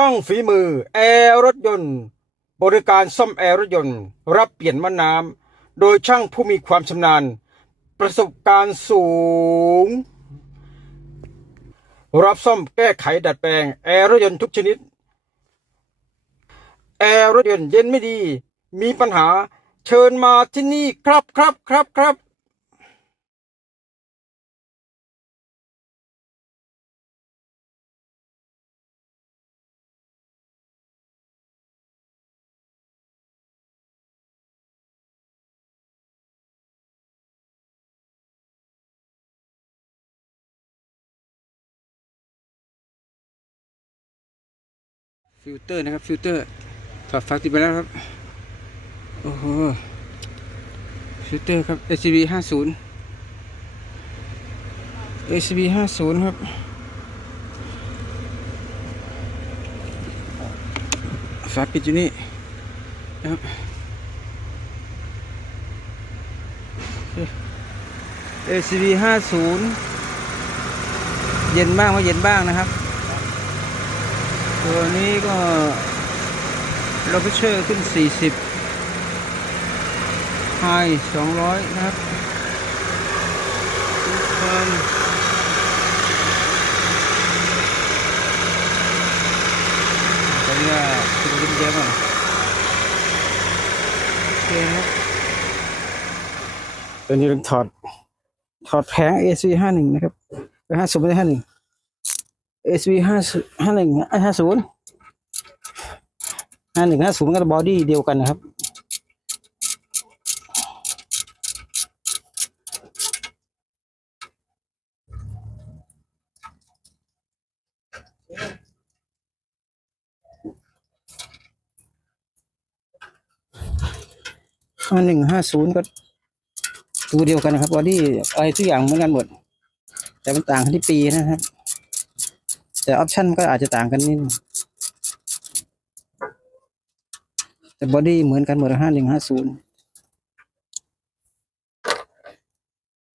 ช่องฝีมือ แอร์รถยนต์ บริการซ่อมแอร์รถยนต์ รับเปลี่ยนมะน้ำโดยช่างผู้มีความชำนาญ ประสบการณ์สูง รับซ่อมแก้ไขดัดแปลง แอร์รถยนต์ทุกชนิด แอร์รถยนต์เย็นไม่ดี มีปัญหาเชิญมาที่นี่ครับครับครับครับ ฟิลเตอร์นะครับฟิลเตอร์ถอดฝาติดไปแล้วครับ โอ้โหฟิลเตอร์ครับ ACB 50 ACB 50 ครับฝาปิดอยู่นี่นะครับ ACB 50เย็นบ้างไม่เย็นบ้างนะครับ ตัวนี้ก็โลเคเชอร์ขึ้น 40ไฮ200 นะครับความตอนนี้ขึ้นขึ้นเยอะมากโอเคครับตอนนี้เราถอด ถอดแผง AC 51 นะครับไป50ไม่ได้51 SV ห้าห้าหนึ่งห้าศูนย์ห้าหนึ่งห้าศูนย์ก็บอดี้เดียวกันนะครับ ห้าหนึ่งห้าศูนย์ก็ตัวเดียวกันนะครับบอดี้อะไรทุกอย่างเหมือนกันหมด แต่มันต่างกันที่ปีนะครับ แต่ออปชันก็อาจจะต่างกันนิดนึงแต่บอดี้เหมือนกันหมดห้าหนึ่งห้าศูนย์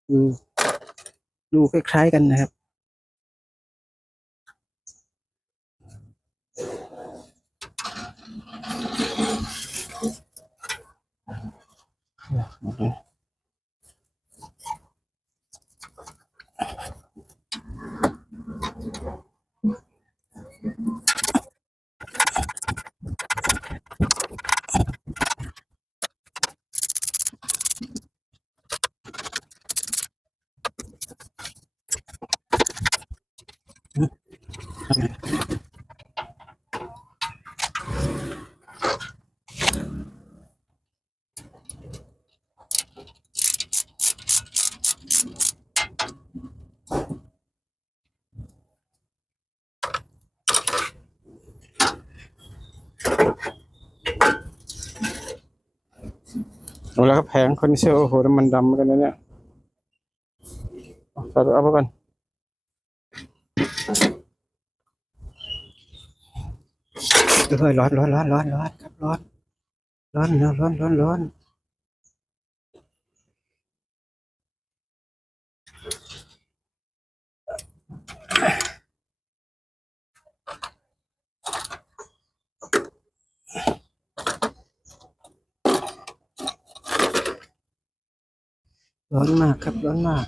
ดูดูคล้ายๆกันนะครับเแล้วครับแผงคอนดิเซลโอ้โหน้ำมันดำกันนะเนี่ยเอาใส่เอาไปก่อน เฮ้ยร้อนร้อนร้อนร้อนร้อนครับร้อนร้อนร้อนร้อนร้อนร้อนร้อนมากครับร้อนมาก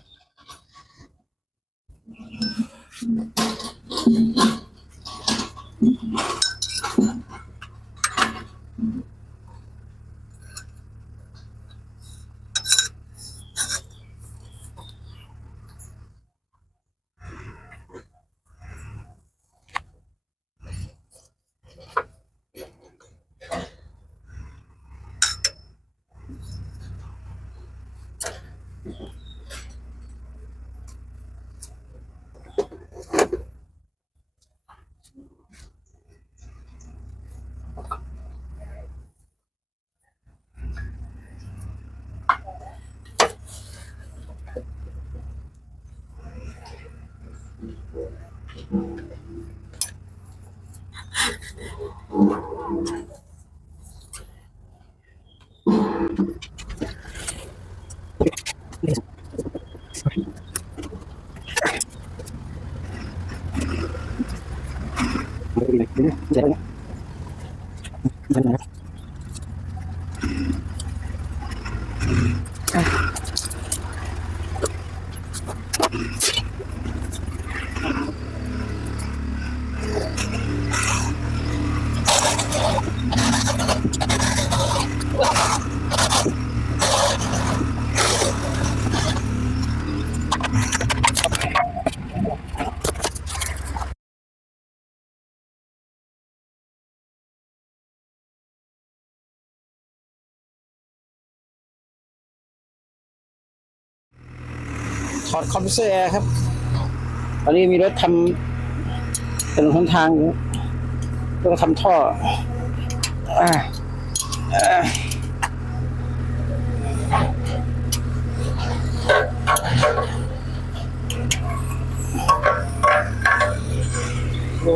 อดคอมเพรสเซอร์แอร์ครับ ตอนนี้มีรถทำถนนหนทางอยู่ต้องทำท่ออ่าอ่าโอ้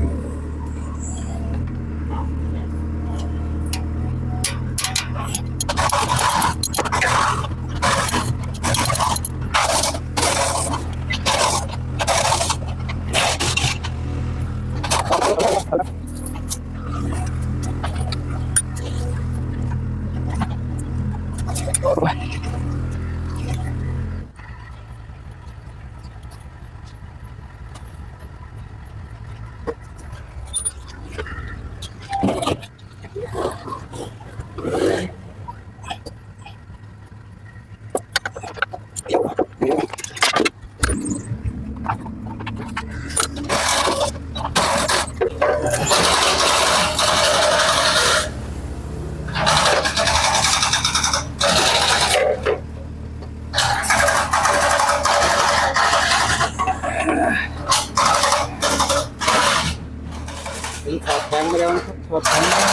นี่ถอด แผงไปแล้วถอดแผงแล้ว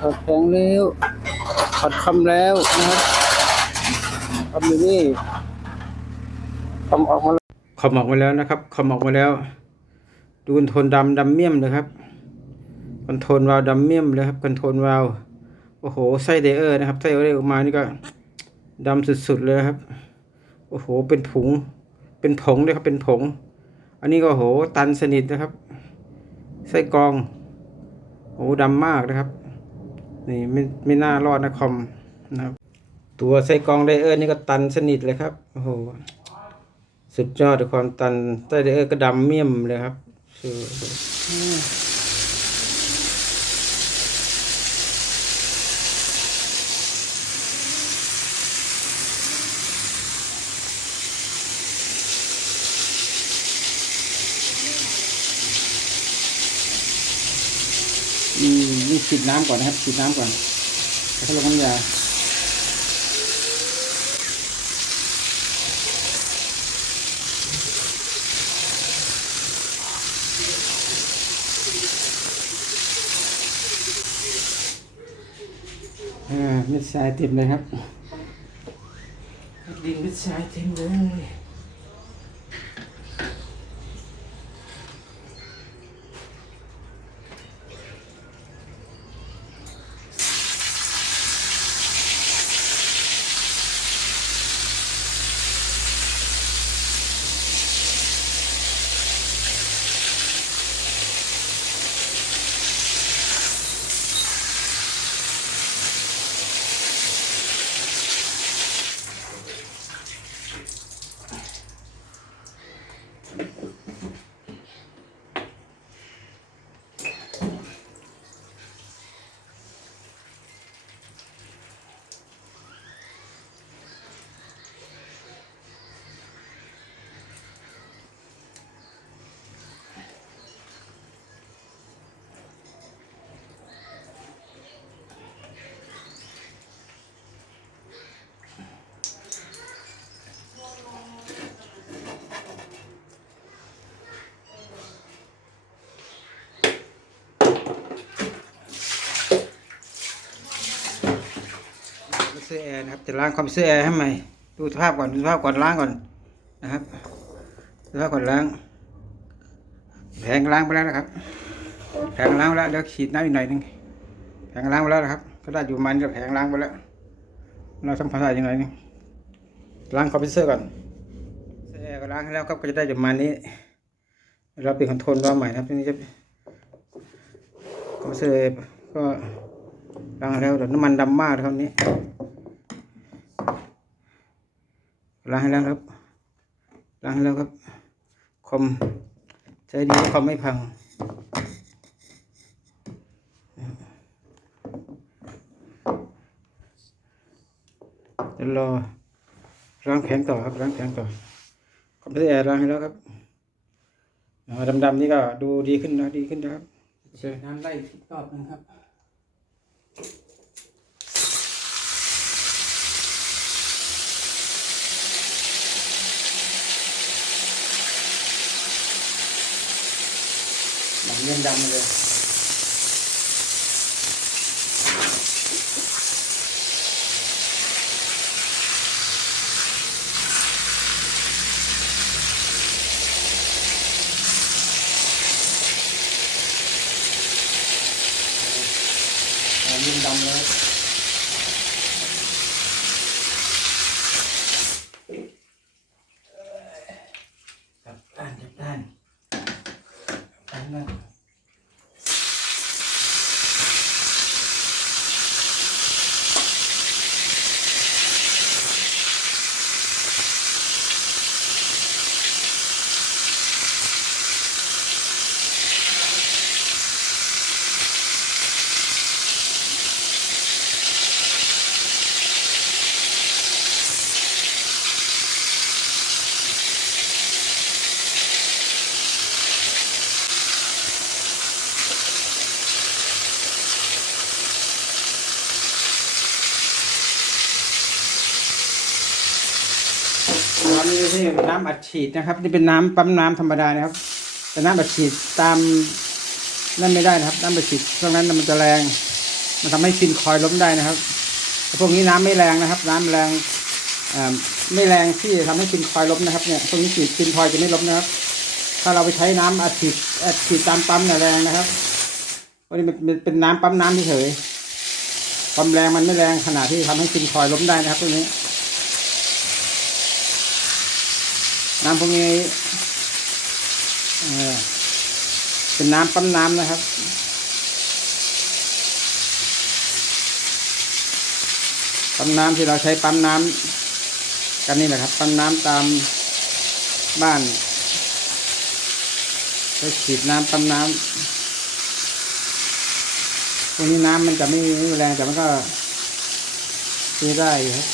ถอดแผงแล้วถอดคำแล้วนะครับคำอยู่นี่คำออกมาแล้วคำออกมาแล้วนะครับคำออกมาแล้ว ดูคอนโทนดำดำเมี่ยมเลยครับคอนโทนวาวดำเมี่ยมเลยครับคอนโทนวาวโอ้โหไส้เดอร์นะครับไส้เดอร์ออกมานี่ก็ดำสุดๆเลยครับ โอ้โหเป็นผงเป็นผงเลยครับเป็นผง อันนี้ก็โหตันสนิทนะครับ ไส้กรอง โอ้ดำมากนะครับ นี่ไม่ไม่น่ารอดนะคอมนะครับ ตัวไส้กรองไดเออร์นี่ก็ตันสนิทเลยครับ โอ้โห สุดยอดเลยความตันไส้ไดเออร์ก็ดำเมี่ยมเลยครับ ฉีดน้ำก่อนนะครับฉีดน้ำก่อนแล้วก็ลงน้ำยาอ่าเม็ดทรายเต็มเลยครับ ดินเม็ดทรายเต็มเลย อร์แอร์นะครับจะล้างคอมเพรสเซอร์แอร์ให้ใหม่ดูสภาพก่อนดูสภาพก่อนล้างก่อนนะครับดูสภาพก่อนล้างแผงล้างไปแล้วนะครับแผงล้างไปแล้วเดี๋ยวฉีดน้ำอีกหน่อยหนึงแผงล้างไปแล้วนะครับ ก็ได้อยู่มันกับแผงล้างไปแล้ว เราทำความสะอาดยังไงนึงล้างคอมพรสเซอร์ก่อนเซอร์แอร์ก็ล้างแล้วครับก็จะได้อยู่มาณนี้ เราเปลี่ยนคอนโทรลรอบใหม่นะครับทีนี้จะคอมพรสเซอร์ก็ล้างแล้วแต่น้ำมันดำมากครับนี้ ล้างให้แล้วครับ ล้างให้แล้วครับ คอมใช้ดีคอมไม่พังเดี๋ยวรอล้างแข็งต่อครับล้างแข็งต่อคอมพรสเซอร์ล้างให้แล้วครับดำๆนี่ก็ดูดีขึ้นนะดีขึ้นนะครับโอเคน้ำไล่อีกรอบนึงครับ หนังเงินดำเลยหนังเงินดำเลยกลับด้านกลับด้านกลับด้าน นี่ไม่ใช่น้ำอัดฉีดนะครับ นี่เป็นน้ำปั๊มน้ำธรรมดานะครับ แต่น้ำอัดฉีดตามนั่นไม่ได้นะครับ น้ำอัดฉีดตรงนั้นมันจะแรง มันทำให้ฟินคอยล้มได้นะครับต่พวกนี้น้ำไม่แรงนะครับ น้ำแรงไม่แรงที่ทำให้ฟินคอยล้มนะครับเนี่ยพวกนี้ฉีดฟินคอยจะไม่ล้มนะครับ ถ้าเราไปใช้น้ำอัดฉีดอัดฉีดตามปั๊มเนี่ยแรงนะครับวันนี้มันเป็นน้ำปั๊มน้ำเฉยความแรงมันไม่แรงขนาดที่ทำให้ฟินคอยล้มได้นะครับพวนี้ น้ำพวกนี้เป็นน้ำปั๊มน้ำนะครับ ปั๊มน้ำที่เราใช้ปั๊มน้ำกันนี่แหละครับ ปั๊มน้ำตามบ้านใช้ฉีดน้ำปั๊มน้ำพวกนี้น้ำมันจะไม่แรงแต่มันก็ใช้ได้ครับ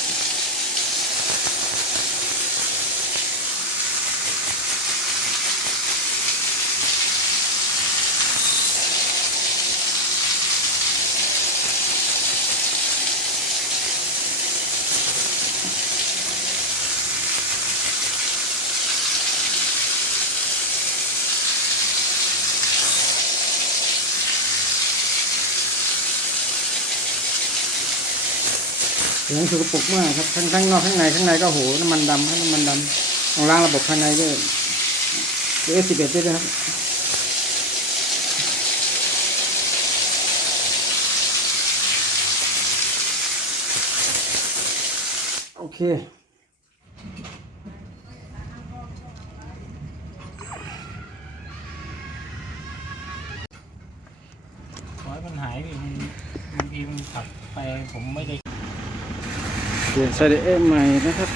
เสียงสกปรกมากครับทั้งทั้งนอกข้างในข้างในก็โหน้ำมันดำน้ำมันดำต้องล้างระบบภายในด้วยเอสสิบเอ็ดด้วยนะครับโอเค ปลี่ยนไซเดเอใหม่นะครับ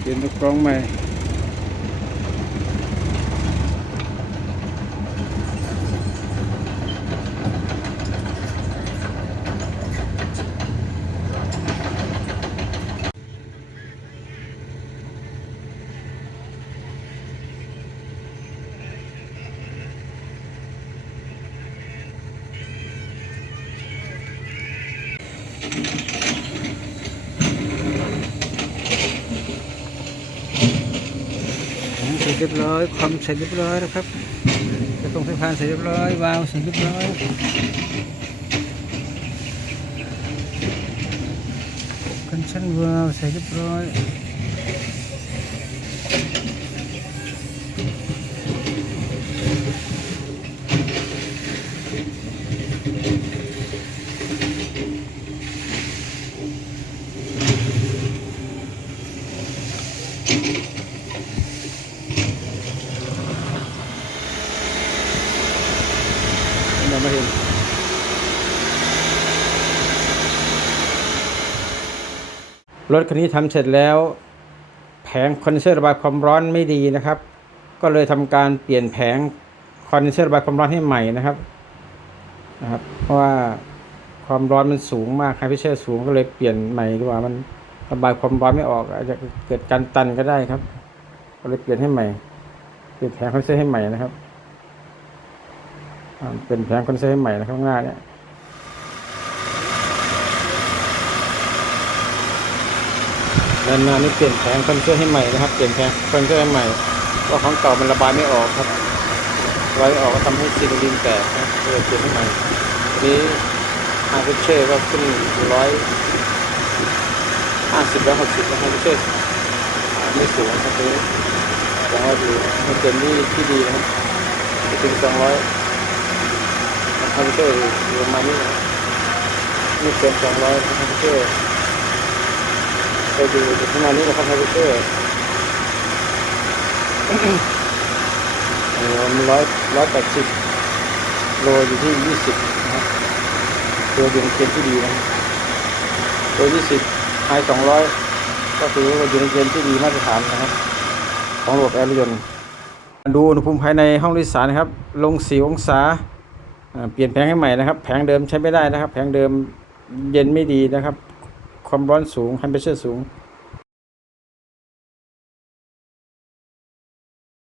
เปลี่ยนตัวกรองใหม่ ร็จเรียบร้อยความเสร็จเรียบร้อยนะครับกระตรงสะพานเสร็จเรียบร้อยวาวเสร็จเรียบร้อยคันชั้นวาวเสร็จเรียบร้อย รถคันนี้ทำเสร็จแล้ว แผงคอนเดนเซอร์ระบายความร้อนไม่ดีนะครับ ก็เลยทำการเปลี่ยนแผงคอนเดนเซอร์ระบายความร้อนให้ใหม่นะครับนะครับ เพราะว่าความร้อนมันสูงมากไฮพิเชอร์สูงก็เลยเปลี่ยนใหม่ดีกว่ามันระบายความร้อนไม่ออกอาจจะเกิดการตันก็ได้ครับ ก็เลยเปลี่ยนให้ใหม่ เปลี่ยนแผงคอนเดนเซอร์ให้ใหม่นะครับเป็นแผงคอนเซอร์ให้ใหม่นะครับข้างหน้าเนี่ย นานๆนี่เปลี่ยนแผงคอนเสิร์ให้ใหม่นะครับ เปลี่ยนแผงคอนเสิร์ให้ใหม่เพราะของเก่ามันระบายไม่ออกครับระบายไม่ออกก็ทำให้ซีนดินแตกนะก็เลยเปลี่ยนให้ใหม่นี้อาร์เชอร์ก็ขึ้นร้อยห้าสิบร้อยหกสิบนะอาร์เชอร์ไม่สูงครับนี้แต่ว่าดูมันเต็มที่ที่ดีนะครับถึงสองร้อยอาร์เชอร์ประมาณนี้นะไม่เกินสองร้อยอาร์เชอร์ ไปดูประมาณนี้นะครับไฮเปอร์เอมร้อยร้อยแปดสิบโลอยู่ที่ยี่สิบนะครับตัวอยู่ในเกณฑ์ที่ดีนะครับตัวยี่สิบไฮสองร้อยก็ถือว่าอยู่ในเกณฑ์ที่ดีมาตรฐานนะครับ ของระบบแอร์รถยนต์ดูอุณหภูมิภายในห้องโดยสารนะครับ ลงสี่องศาเปลี่ยนแผงให้ใหม่นะครับ แผงเดิมใช้ไม่ได้นะครับ แผงเดิมเย็นไม่ดีนะครับ ความร้อนสูงไฮมเ p อร์สูง